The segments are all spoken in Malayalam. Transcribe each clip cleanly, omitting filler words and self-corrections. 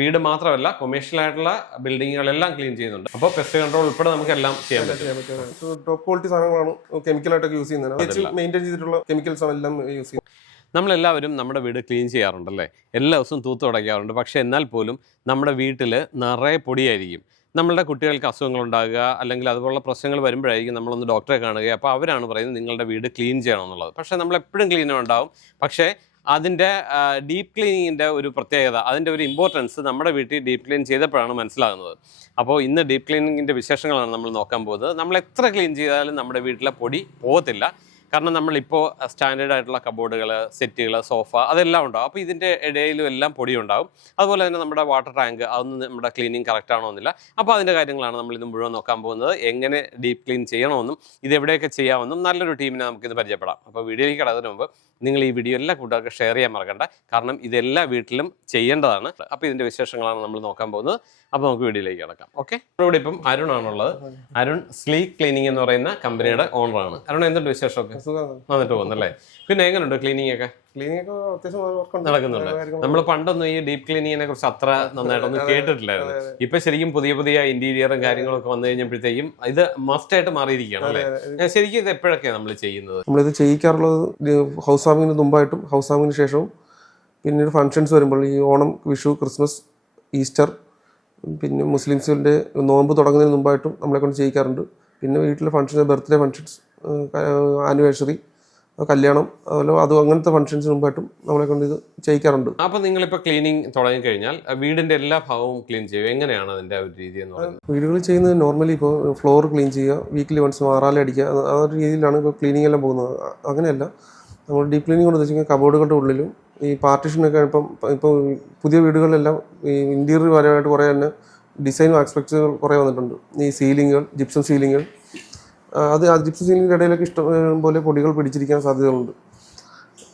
വീട് മാത്രമല്ല കൊമേഴ്ഷ്യൽ ആയിട്ടുള്ള ബിൽഡിങ്ങുകളെല്ലാം ക്ലീൻ ചെയ്യുന്നുണ്ട്. അപ്പോൾ പെസ്റ്റ് കൺട്രോൾ ഉൾപ്പെടെ നമുക്ക് എല്ലാം ചെയ്യാൻ പറ്റും. ടോപ്പ് ക്വാളിറ്റി സാധനങ്ങളാണ് കെമിക്കലായിട്ടൊക്കെ യൂസ് ചെയ്യുന്നത്. മെയിൻറ്റെയിൻ ചെയ്തിട്ടുള്ള കെമിക്കൽസ് എല്ലാം യൂസ് ചെയ്യുന്നത്. നമ്മളെല്ലാവരും നമ്മുടെ വീട് ക്ലീൻ ചെയ്യാറുണ്ടല്ലേ, എല്ലാ ദിവസവും തൂത്ത് തുടയ്ക്കാറുണ്ട്. പക്ഷേ എന്നാൽ പോലും നമ്മുടെ വീട്ടിൽ നിറയെ പൊടിയായിരിക്കും. നമ്മളുടെ കുട്ടികൾക്ക് അസുഖങ്ങളുണ്ടാകുക അല്ലെങ്കിൽ അതുപോലുള്ള പ്രശ്നങ്ങൾ വരുമ്പോഴായിരിക്കും നമ്മളൊന്ന് ഡോക്ടറെ കാണുക. അപ്പോൾ അവരാണ് പറയുന്നത് നിങ്ങളുടെ വീട് ക്ലീൻ ചെയ്യണം എന്നുള്ളത്. പക്ഷേ നമ്മളെപ്പോഴും ക്ലീൻ ഉണ്ടാവും. പക്ഷേ അതിൻ്റെ ഡീപ്പ് ക്ലീനിങ്ങിൻ്റെ ഒരു പ്രത്യേകത, അതിൻ്റെ ഒരു ഇമ്പോർട്ടൻസ് നമ്മുടെ വീട്ടിൽ ഡീപ്പ് ക്ലീൻ ചെയ്തപ്പോഴാണ് മനസ്സിലാകുന്നത്. അപ്പോൾ ഇന്ന് ഡീപ്പ് ക്ലീനിങ്ങിൻ്റെ വിശേഷങ്ങളാണ് നമ്മൾ നോക്കാൻ പോകുന്നത്. നമ്മൾ എത്ര ക്ലീൻ ചെയ്താലും നമ്മുടെ വീട്ടിലെ പൊടി പോകത്തില്ല. കാരണം നമ്മളിപ്പോൾ സ്റ്റാൻഡേർഡ് ആയിട്ടുള്ള കബോർഡുകൾ, സെറ്റുകൾ, സോഫ അതെല്ലാം ഉണ്ടാവും. അപ്പോൾ ഇതിൻ്റെ ഇടയിലും എല്ലാം പൊടി ഉണ്ടാവും. അതുപോലെ തന്നെ നമ്മുടെ വാട്ടർ ടാങ്ക്, അതൊന്നും നമ്മുടെ ക്ലീനിങ് കറക്റ്റ് ആണോ എന്നില്ല. അപ്പോൾ അതിൻ്റെ കാര്യങ്ങളാണ് നമ്മളിത് മുഴുവൻ നോക്കാൻ പോകുന്നത്. എങ്ങനെ ഡീപ്പ് ക്ലീൻ ചെയ്യണമെന്നും ഇതെവിടെയൊക്കെ ചെയ്യാമെന്നും നല്ലൊരു ടീമിനെ നമുക്കിത് പരിചയപ്പെടാം. അപ്പോൾ വീഡിയോയിലേക്ക് കടന്നതിന് മുമ്പ് നിങ്ങൾ ഈ വീഡിയോ എല്ലാ കൂട്ടുകാർക്ക് ഷെയർ ചെയ്യാൻ മറക്കണ്ട. കാരണം ഇതെല്ലാ വീട്ടിലും ചെയ്യേണ്ടതാണ്. അപ്പോൾ ഇതിൻ്റെ വിശേഷങ്ങളാണ് നമ്മൾ നോക്കാൻ പോകുന്നത്. അപ്പോൾ നമുക്ക് വീഡിയോയിലേക്ക് കിടക്കാം. ഓക്കെ, ഇവിടെ ഇപ്പം അരുൺ ആണുള്ളത്. അരുൺ സ്ലീക്ക് ക്ലീനിങ് എന്ന് പറയുന്ന കമ്പനിയുടെ ഓണറാണ്. അരുൺ എന്തുണ്ട് വിശേഷമൊക്കെ? വന്നിട്ട് പോകുന്നല്ലേ. പിന്നെ എങ്ങനെയുണ്ട് ക്ലീനിങ് ഒക്കെ? നടക്കുന്നുണ്ട്. നമ്മൾ പണ്ടൊന്നും ഈ ഡീപ്പ് ക്ലീനിങ്ങിനെ കുറിച്ച് അത്ര നന്നായിട്ടൊന്നും കേട്ടിട്ടില്ലായിരുന്നു. ഇപ്പൊ ശരിക്കും പുതിയ പുതിയ ഇന്റീരിയറും കാര്യങ്ങളൊക്കെ വന്നു കഴിഞ്ഞപ്പോഴത്തേക്കും ഇത് മസ്റ്റ് ആയിട്ട് മാറിയിരിക്കുകയാണ് അല്ലേ? ശരിക്കും ഇത് എപ്പോഴൊക്കെയാണ് നമ്മൾ ചെയ്യുന്നത്? നമ്മളിത് ചെയ്യിക്കാറുള്ളത് ഹൗസ് വാമിങ്ങിന് മുമ്പായിട്ടും ഹൗസ് വാമിങ്ങിന് ശേഷവും പിന്നീട് ഫംഗ്ഷൻസ് വരുമ്പോൾ ഈ ഓണം, വിഷു, ക്രിസ്മസ്, ഈസ്റ്റർ, പിന്നെ മുസ്ലിംസിൻ്റെ നോമ്പ് തുടങ്ങുന്നതിന് മുമ്പായിട്ടും നമ്മളെ കൊണ്ട് ചെയ്യിക്കാറുണ്ട്. പിന്നെ വീട്ടിലെ ഫംഗ്ഷൻസ്, ബർത്ത്ഡേ ഫംഗ്ഷൻസ്, ആനിവേഴ്സറി, കല്യാണം, അതുപോലെ അങ്ങനത്തെ ഫംഗ്ഷൻസിന് മുമ്പായിട്ടും നമ്മളെ കൊണ്ട് ഇത് ചെയ്യിക്കാറുണ്ട്. അപ്പോൾ നിങ്ങളിപ്പോൾ ക്ലീനിങ് തുടങ്ങി കഴിഞ്ഞാൽ വീടിന്റെ എല്ലാ ഭാഗവും ക്ലീൻ ചെയ്യും. എങ്ങനെയാണ് അതിന്റെ ഒരു രീതി എന്ന് പറയുന്നത്? വീടുകളിൽ ചെയ്യുന്നത് നോർമലി ഇപ്പോൾ ഫ്ലോർ ക്ലീൻ ചെയ്യുക, വീക്കിലി വൺസ് മാറാല അടിക്കുക, ആ ഒരു രീതിയിലാണ് ഇപ്പോൾ ക്ലീനിങ് എല്ലാം പോകുന്നത്. അങ്ങനെയല്ല, നമ്മൾ ഡീപ്പ് ക്ലീനിങ് കൊണ്ട് ഉദ്ദേശിക്കുന്നത് കബോർഡുകളുടെ ഉള്ളിലും ഈ പാർട്ടീഷനൊക്കെ ഇപ്പോൾ പുതിയ വീടുകളിലെല്ലാം ഈ ഇൻറ്റീരിയർ പരമായിട്ട് കുറേ തന്നെ ഡിസൈൻ ആസ്പെക്ട്സുകൾ കുറേ വന്നിട്ടുണ്ട്. ഈ സീലിങ്ങുകൾ, ജിപ്സം സീലിങ്ങുകൾ, അത് ജിപ്സം സീലിങ്ങിൻ്റെ ഇടയിലൊക്കെ ഇഷ്ടം പോലെ പൊടികൾ പിടിച്ചിരിക്കാൻ സാധ്യതകളുണ്ട്.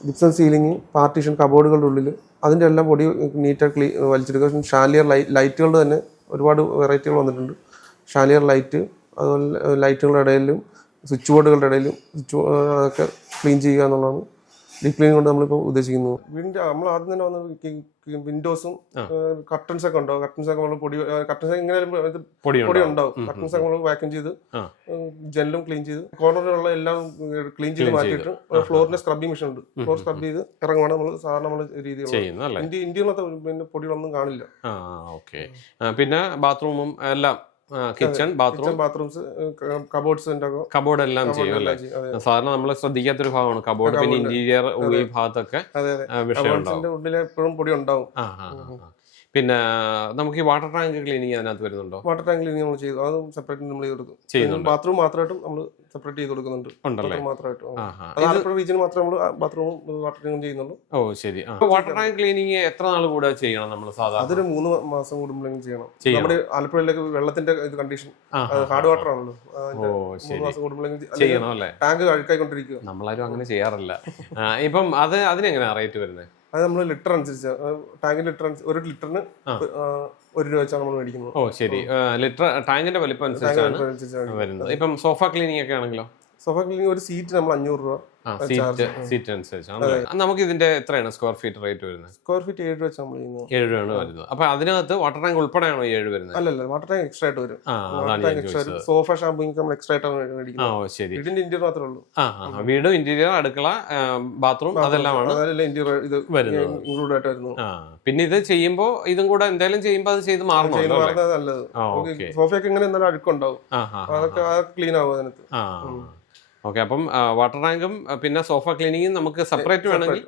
ജിപ്സം സീലിംഗ്, പാർട്ടീഷൻ, കബോർഡുകളുടെ ഉള്ളിൽ അതിൻ്റെ എല്ലാം പൊടി നീറ്റായി വലിച്ചെടുക്കുക. ഷാലിയർ ലൈറ്റുകളുടെ തന്നെ ഒരുപാട് വെറൈറ്റികൾ വന്നിട്ടുണ്ട്. ഷാലിയർ ലൈറ്റ്, അതുപോലെ ലൈറ്റുകളുടെ ഇടയിലും സ്വിച്ച് ബോർഡുകളുടെ ഇടയിലും അതൊക്കെ ക്ലീൻ ചെയ്യുക എന്നുള്ളതാണ് ഡീപ് ക്ലീനിങ് കൊണ്ട് നമ്മളിപ്പോൾ ഉദ്ദേശിക്കുന്നത്. വീടിൻ്റെ നമ്മൾ ആദ്യം തന്നെ വന്ന് വിൻഡോസും കർട്ടൻസ് ഒക്കെ ഉണ്ടാവും. കർട്ടൻസ് ഒക്കെ നമ്മൾ കർട്ടൻസ് ഇങ്ങനെ പൊടി ഉണ്ടാവും. കർട്ടൻസ് ഒക്കെ നമ്മൾ വാക്യൂം ചെയ്ത് ജനലും ക്ലീൻ ചെയ്ത് കോർണറിലുള്ള എല്ലാം ക്ലീൻ ചെയ്ത് മാറ്റിയിട്ട് ഫ്ലോറിന്റെ സ്ക്രബിംഗ് മെഷീൻ ഉണ്ട്. ഫ്ലോർ സ്ക്രബ് ചെയ്ത് ഇറങ്ങുവാണ് നമ്മൾ സാധാരണ നമ്മൾ രീതിയിൽ. ഇന്ത്യയിലത്തെ പിന്നെ പൊടികളൊന്നും കാണില്ല. പിന്നെ ബാത്റൂമും എല്ലാം, കിച്ചൺ, ബാത്റൂംസ്, കബോർഡ് എല്ലാം ചെയ്യും അല്ലേ? സാധാരണ നമ്മൾ ശ്രദ്ധിക്കാത്തൊരു ഭാഗമാണ് കബോർഡ്. പിന്നെ ഇന്റീരിയർ ഉള്ളിൽ ഭാഗത്തൊക്കെ എപ്പോഴും പൊടി ഉണ്ടാവും. പിന്നെ നമുക്ക് ഈ വാട്ടർ ടാങ്ക് ക്ലീനിങ് അതിനകത്ത് വരുന്നുണ്ടോ? വാട്ടർ ടാങ്ക് ക്ലീനിങ് നമ്മൾ ചെയ്തു, അതും സെപ്പറേറ്റ് നമ്മൾ ചെയ്യുന്നുണ്ട്. ബാത്റൂം മാത്രമായിട്ടും നമ്മൾ സെപ്പറേറ്റ് ചെയ്ത് കൊടുക്കുന്നുണ്ട്. ആലപ്പുഴ റീജിയൻ മാത്രമേ നമ്മൾ ബാത്റൂമും വാട്ടർ ടാങ്കും ചെയ്യുന്നുള്ളൂ. ഓ ശരി. വാട്ടർ ടാങ്ക് ക്ലീനിങ് എത്ര നാൾ കൂടെ ചെയ്യണം നമ്മൾ സാധാരണ? അതൊരു 3 മാസം കൂടുമ്പോഴെങ്കിലും ചെയ്യണം. നമ്മുടെ ആലപ്പുഴയിലേക്ക് വെള്ളത്തിന്റെ കണ്ടീഷൻ ഹാർഡ് വാട്ടർ ആണല്ലോ. 3 മാസം കൂടുമ്പോഴെങ്കിലും ചെയ്യണം അല്ലേ? ടാങ്ക് അഴുക്കായിക്കൊണ്ടിരിക്കുക. നമ്മളാരും അങ്ങനെ ചെയ്യാറില്ല. ഇപ്പം അതിനെങ്ങനെയാ റേറ്റ് വരുന്നത്? അത് നമ്മൾ ലിറ്റർ അനുസരിച്ച്, ടാങ്കിന്റെ ലിറ്റർ, ഒരു ലിറ്ററിന് 1 രൂപ വെച്ചാണ് നമ്മൾ മേടിക്കുന്നത്. ഓ ശരി. ലിറ്റർ ടാങ്കിന്റെ വലിപ്പം അനുസരിച്ചാണ് വരുന്നത്. ഇപ്പം സോഫ ക്ലീനിങ് ഒക്കെ ആണെങ്കിലോ? സോഫ ക്ലീനിങ് ഒരു സീറ്റ് നമ്മൾ 500 രൂപ. സീറ്റ് അനുസരിച്ചാണ്. നമുക്ക് ഇതിന്റെ എത്രയാണ് സ്ക്വയർ ഫീറ്റ് റേറ്റ് വരുന്നത്? സ്ക്വയർ ഫീറ്റ് 7 രൂപ വെച്ച് നമ്മൾ ചെയ്യുന്നത്. 7 രൂപയാണ് വരുന്നത്. അപ്പൊ അതിനകത്ത് വാട്ടർ ടാങ്ക് ഉൾപ്പെടെയാണോ 7 വരുന്നത്? അല്ലല്ല, വാട്ടർ ടാങ്ക് എക്സ്ട്രാ ആയിട്ട് വരും. സോഫ ഷാമ്പൂയിങ് നമ്മൾ എക്സ്ട്രാ ആയിട്ടാണ് മേടിക്കുന്നത്. ശരി. വീടിന്റെ ഇന്റീരിയർ മാത്രമേ ഉള്ളൂ. വീടും ഇന്റീരിയർ, അടുക്കള, ബാത്റൂം അതെല്ലാമാണ് ഇന്റീരിയർ ഇത് ഇൻക്ലൂഡ് ആയിട്ട് വരുന്നത്. പിന്നെ ഇത് ചെയ്യുമ്പോ ഇതും കൂടെ എന്തായാലും ചെയ്യുമ്പോ അത് ചെയ്ത് മാറണം. നല്ലത്. സോഫയൊക്കെ ഇങ്ങനെ എന്തായാലും അഴുക്കുണ്ടാവും, അതൊക്കെ ക്ലീൻ ആവും അതിനകത്ത്. ഓക്കെ. അപ്പം വാട്ടർ ടാങ്കും പിന്നെ സോഫ ക്ലീനിങ്ങും നമുക്ക് സെപ്പറേറ്റ് വേണമെങ്കിൽ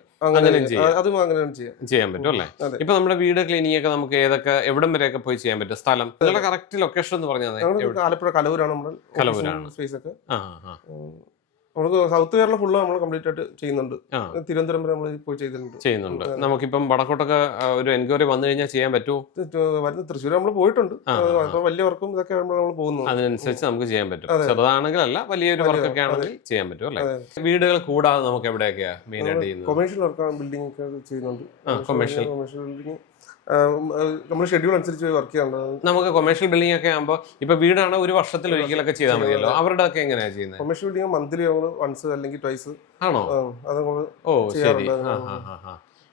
ചെയ്യാൻ പറ്റും അല്ലേ? ഇപ്പൊ നമ്മുടെ വീട് ക്ലീനിങ് ഒക്കെ നമുക്ക് എവിടം വരെയൊക്കെ പോയി ചെയ്യാൻ പറ്റും? സ്ഥലം, നിങ്ങളുടെ കറക്റ്റ് ലൊക്കേഷൻ എന്ന് പറഞ്ഞാൽ? ആലപ്പുഴ കലവൂരാണ്. സ്പേസ് ഒക്കെ നമുക്ക് സൗത്ത് കേരള ഫുള്ള് നമ്മൾ കംപ്ലീറ്റ് ആയിട്ട് ചെയ്യുന്നുണ്ട്. തിരുവനന്തപുരം വരെ നമ്മൾ പോയി ചെയ്യുന്നുണ്ട്. നമുക്കിപ്പം വടക്കോട്ടൊക്കെ ഒരു എൻക്വയറി വന്നു കഴിഞ്ഞാൽ ചെയ്യാൻ പറ്റുമോ? വരുന്ന തൃശ്ശൂർ നമ്മൾ പോയിട്ടുണ്ട്. വലിയ വർക്കും ഇതൊക്കെ നമ്മൾ പോകുന്നു, അതിനനുസരിച്ച് നമുക്ക് ചെയ്യാൻ പറ്റും. ചെറുതാണെങ്കിലല്ല, വലിയൊരു വർക്കൊക്കെ ആണെങ്കിൽ ചെയ്യാൻ പറ്റും അല്ലേ? വീടുകൾ കൂടാതെ നമുക്ക് എവിടെയൊക്കെയാ മെയിൻ ആയിട്ട് ചെയ്യുന്നത്? കൊമേഴ്ഷ്യൽ വർക്ക്, ബിൽഡിംഗ് ഒക്കെ ചെയ്യുന്നുണ്ട്. കൊമേഴ്ഷ്യൽ ബിൽഡിംഗ് നമ്മൾ ഷെഡ്യൂൾ അനുസരിച്ച് വർക്ക് ചെയ്യാറുണ്ട്. നമുക്ക് കൊമേഴ്ഷ്യൽ ബിൽഡിംഗ് ഒക്കെ ആകുമ്പോൾ ഇപ്പൊ വീടാണ് ഒരു വർഷത്തിൽ ഒരിക്കലൊക്കെ ചെയ്താൽ മതിയല്ലോ. അവരുടെ ഒക്കെ എങ്ങനെയാ ചെയ്യുന്നത്? കൊമേഴ്ഷ്യൽ ബിൽഡിംഗ് മന്ത്ലി വൺസ് അല്ലെങ്കിൽ ട്വൈസ് ആണോ? അത് ഓ ശരി.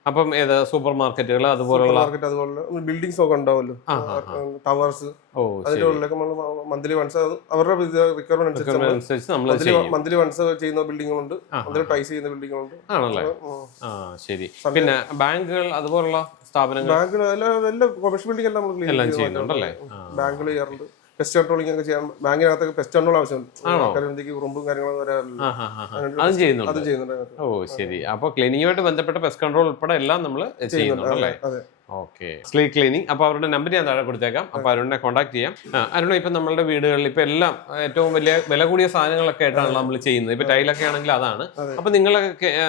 അപ്പം ഏത് സൂപ്പർ മാർക്കറ്റുകൾ അതുപോലുള്ള മാർക്കറ്റ് അതുപോലെ ബിൽഡിങ്സ് ഒക്കെ ഉണ്ടാവുമല്ലോ, ടവേഴ്സ്, ഓ അതിന്റെ ഉള്ളിലൊക്കെ നമ്മൾ മന്ത്ലി വൺസ് അവരുടെ റിക്വയർമെന്റ് അനുസരിച്ച് നമ്മൾ ചെയ്യും. മന്ത്ലി വൺസ് ചെയ്യുന്ന ബിൽഡിങ്ങുകളുണ്ട്, അതിൽ ടൈസ് ചെയ്യുന്ന ബിൽഡിങ്ങുകളുണ്ട്. ആണല്ലേ? ആ ശരി. പിന്നെ ബാങ്കുകൾ അതുപോലുള്ള സ്ഥാപനങ്ങൾ ബാങ്കുകൾ എല്ലാ കൊമേഴ്ഷ്യൽ ബിൽഡിംഗ് എല്ലാം നമ്മൾ എല്ലാം ക്ലീൻ ചെയ്യുന്നുണ്ടല്ലേ? ബാങ്കുകൾ ചെയ്യാറുണ്ട്. പെസ്റ്റ് കൺട്രോളിംഗ് ഒക്കെ ചെയ്യാൻ ബാങ്കിനകത്തൊക്കെ പെസ്റ്റ് കൺട്രോൾ ആവശ്യമുണ്ട്, റൂമ്പും കാര്യങ്ങളും വരാറില്ല, അതും ചെയ്യുന്നുണ്ട്. അത് ചെയ്യുന്നുണ്ട്. ഓ ശരി. അപ്പൊ ക്ലീനിങ്ങുമായിട്ട് ബന്ധപ്പെട്ട പെസ്റ്റ് കൺട്രോൾ ഉൾപ്പെടെ എല്ലാം നമ്മൾ ചെയ്യുന്നുണ്ട് അല്ലേ? അതെ. ഓക്കെ. Sleek cleaning. അപ്പൊ അവരുടെ നമ്പർ ഞാൻ താഴെ കൊടുത്തേക്കാം. അപ്പൊ അരുണിനെ കോൺടാക്ട് ചെയ്യാം. അരുണ, ഇപ്പൊ നമ്മളുടെ വീടുകളിൽ ഇപ്പൊ എല്ലാം ഏറ്റവും വലിയ വില കൂടിയ സാധനങ്ങളൊക്കെ ആയിട്ടാണ് നമ്മൾ ചെയ്യുന്നത്. ഇപ്പൊ ടൈലൊക്കെ ആണെങ്കിൽ അതാണ്. അപ്പൊ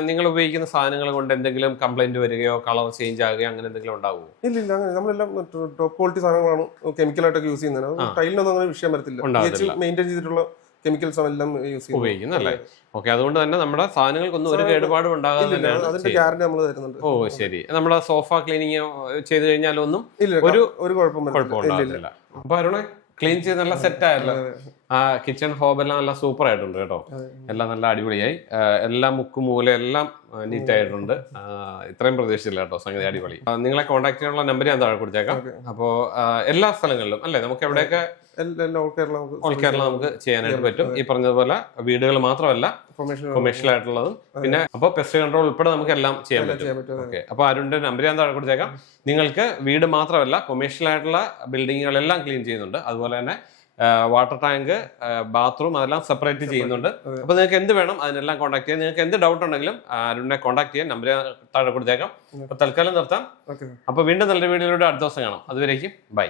നിങ്ങൾ ഉപയോഗിക്കുന്ന സാധനങ്ങൾ കൊണ്ട് എന്തെങ്കിലും കംപ്ലൈന്റ് വരികയോ കളർ ചേഞ്ച് ആകുകയോ അങ്ങനെ എന്തെങ്കിലും ഉണ്ടാവുമോ? ഇല്ല, അങ്ങനെ നമ്മളെല്ലാം ടോപ്പ് ക്വാളിറ്റി സാധനങ്ങളാണ് കെമിക്കലായിട്ടൊക്കെ യൂസ് ചെയ്യുന്നത്. ടൈലിനൊന്നും അങ്ങനെ വിഷയം വരത്തില്ല. മെയിൻറ്റെയിൻ ചെയ്തിട്ടുള്ള കെമിക്കൽസ് ആണ് എല്ലാം ഉപയോഗിക്കുന്നത് അല്ലേ? ഓക്കെ. അതുകൊണ്ട് തന്നെ നമ്മുടെ സാധനങ്ങൾക്കൊന്നും ഒരു കേടുപാടും ഉണ്ടാകാതെ അതിന്റെ ഗ്യാരണ്ടി നമ്മൾ തരുന്നുണ്ട്. ഓ ശരി. നമ്മുടെ സോഫ ക്ലീനിങ് ചെയ്ത് കഴിഞ്ഞാലൊന്നും ഒരു കുഴപ്പമുണ്ടാകില്ല. അപ്പൊ അരുണെ ക്ലീൻ ചെയ്ത് നല്ല സെറ്റ് ആയല്ലോ. ആ കിച്ചൺ ഹോബ് എല്ലാം നല്ല സൂപ്പർ ആയിട്ടുണ്ട് കേട്ടോ. എല്ലാം നല്ല അടിപൊളിയായി. എല്ലാം മുക്കുമൂല എല്ലാം നീറ്റ് ആയിട്ടുണ്ട്. ഇത്രയും പ്രതീക്ഷിച്ചില്ല കേട്ടോ. സംഗതി അടിപൊളി. നിങ്ങളെ കോൺടാക്ട് ചെയ്യാനുള്ള നമ്പർ ഞാൻ താഴെ കൊടുത്തേക്കാം. അപ്പോ എല്ലാ സ്ഥലങ്ങളിലും അല്ലെ നമുക്ക് എവിടെയൊക്കെ ഓൾ കേരള നമുക്ക് ചെയ്യാനായിട്ട് പറ്റും. ഈ പറഞ്ഞതുപോലെ വീടുകൾ മാത്രമല്ല കൊമേഴ്ഷ്യൽ ആയിട്ടുള്ളതും പിന്നെ അപ്പോൾ പെസ്റ്റ് കൺട്രോൾ ഉൾപ്പെടെ നമുക്ക് എല്ലാം ചെയ്യാൻ പറ്റും. ഓക്കെ. അപ്പോൾ അരുണിന്റെ നമ്പർ ഞാൻ താഴെ കൊടുത്തേക്കാം. നിങ്ങൾക്ക് വീട് മാത്രമല്ല കൊമേഴ്ഷ്യൽ ആയിട്ടുള്ള ബിൽഡിങ്ങുകളെല്ലാം ക്ലീൻ ചെയ്യുന്നുണ്ട്. അതുപോലെ തന്നെ വാട്ടർ ടാങ്ക്, ബാത്റൂം അതെല്ലാം സെപ്പറേറ്റ് ചെയ്യുന്നുണ്ട്. അപ്പോൾ നിങ്ങൾക്ക് എന്ത് വേണം അതിനെല്ലാം കോൺടാക്ട് ചെയ്യാം. നിങ്ങൾക്ക് എന്ത് ഡൗട്ട് ഉണ്ടെങ്കിലും അരുണിനെ കോൺടാക്ട് ചെയ്യാൻ നമ്പർ താഴെ കൊടുത്തേക്കാം. അപ്പോൾ തൽക്കാലം നിർത്താം. അപ്പോൾ വീണ്ടും നല്ല വീഡിയോയിലൂടെ അടുത്ത ദിവസം കാണാം. അതുവരേക്കും ബൈ.